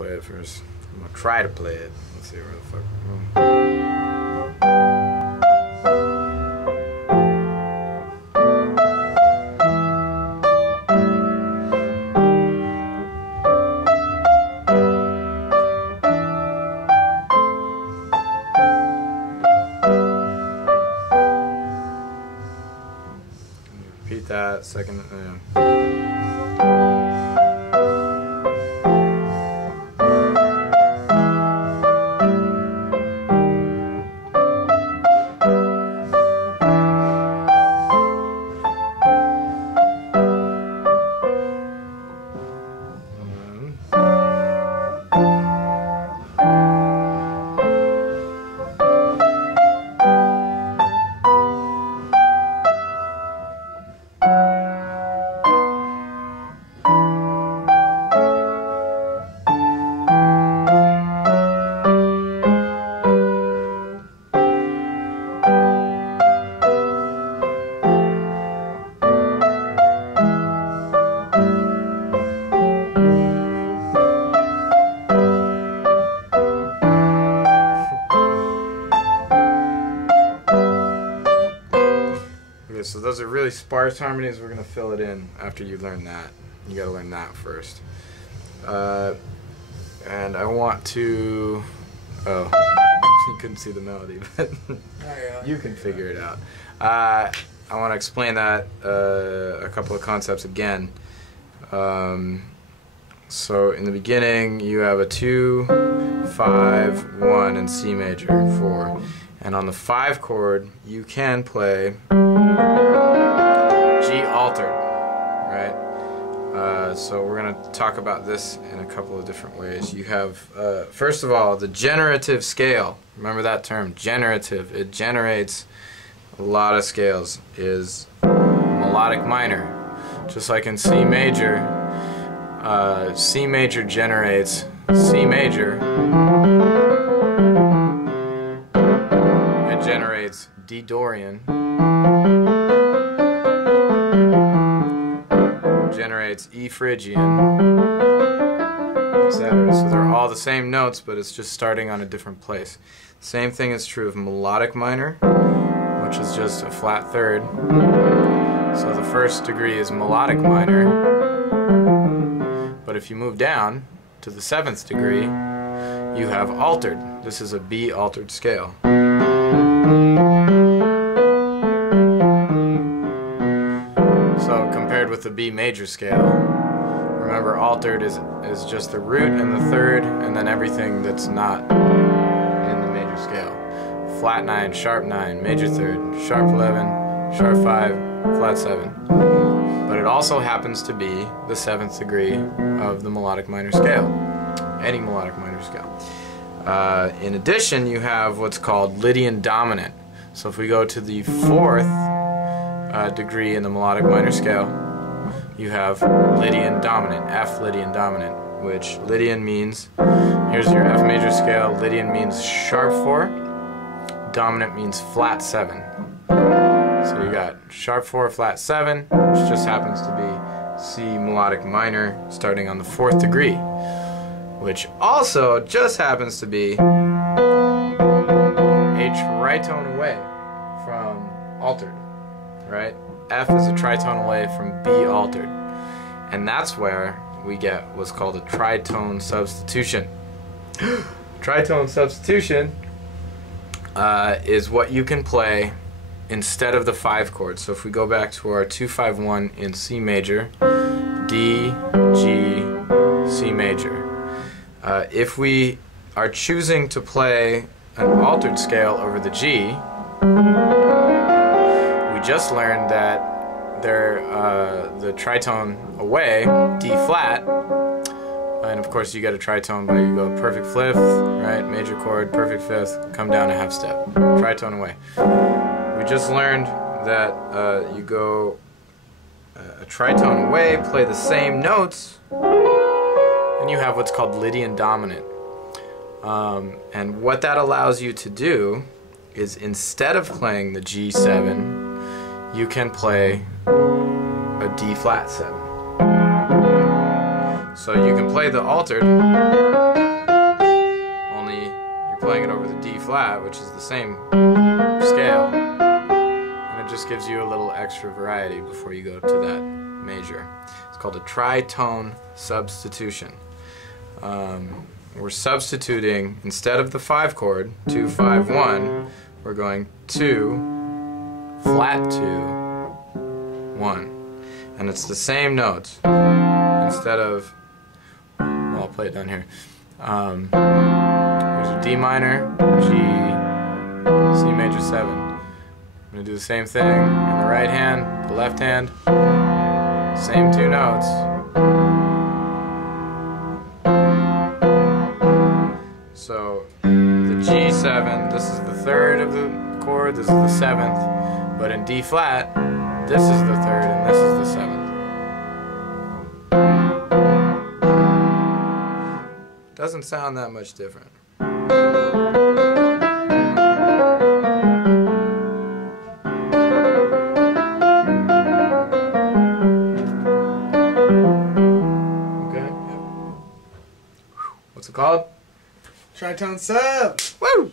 play it first. I'm gonna try to play it. Let's see where the fuck. Repeat that second. So those are really sparse harmonies. We're going to fill it in after you learn that. You got to learn that first. And I want to... Oh, you couldn't see the melody, but you can figure it out. I want to explain that, a couple of concepts again. So in the beginning, you have a 2, 5, 1, and C major, 4. And on the 5 chord, you can play G altered, right? So we're going to talk about this in a couple of different ways. You have, first of all, the generative scale. Remember that term, generative. It generates a lot of scales. Is melodic minor. Just like in C major generates C major. It generates D Dorian. Generates E Phrygian, etc. So they're all the same notes, but it's just starting on a different place. Same thing is true of melodic minor, which is just a flat third. So the first degree is melodic minor, but if you move down to the 7th degree, you have altered. This is a B altered scale. So compared with the B major scale, remember altered is just the root and the third, and then everything that's not in the major scale. Flat 9, sharp 9, major third, sharp 11, sharp 5, flat 7. But it also happens to be the 7th degree of the melodic minor scale, any melodic minor scale. In addition, you have what's called Lydian dominant. So if we go to the 4th degree in the melodic minor scale, you have Lydian dominant, F Lydian dominant, which Lydian means, here's your F major scale, Lydian means sharp 4, dominant means flat 7. So you got sharp 4, flat 7, which just happens to be C melodic minor starting on the 4th degree, which also just happens to be a tritone away from altered, right? F is a tritone away from B altered, and that's where we get what's called a tritone substitution. Tritone substitution is what you can play instead of the 5 chords. So if we go back to our 2-5-1 in C major, D, G, C major. If we are choosing to play an altered scale over the G, we just learned that the tritone away, D flat, and of course you get a tritone by you go perfect 5th, right, major chord, perfect 5th, come down a half step, tritone away. We just learned that you go a tritone away, play the same notes, and you have what's called Lydian dominant. And what that allows you to do is, instead of playing the G7, you can play a D flat 7. So you can play the altered flat, which is the same scale, and it just gives you a little extra variety before you go to that major. It's called a tritone substitution. We're substituting, instead of the 5 chord, 2, 5, 1, we're going 2, flat 2, 1. And it's the same notes. Instead of, well, I'll play it down here. Here's a D minor, G, C major 7. I'm going to do the same thing in the right hand, the left hand, same 2 notes. So the G7, this is the 3rd of the chord, this is the 7th, but in D flat, this is the 3rd and this is the 7th. Doesn't sound that much different. Okay. What's it called? Tritone sub! Woo!